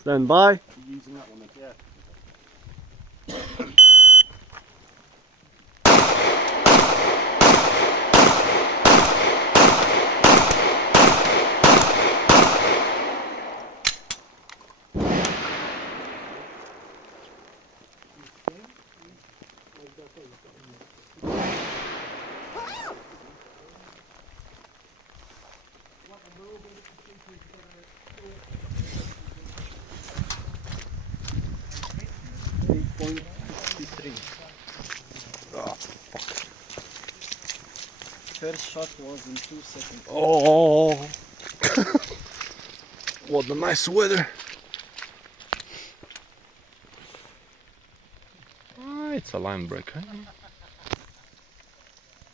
Stand by. Using that one, yeah. Oh, First shot was in 2 seconds. oh. What a nice weather. It's a line break, huh?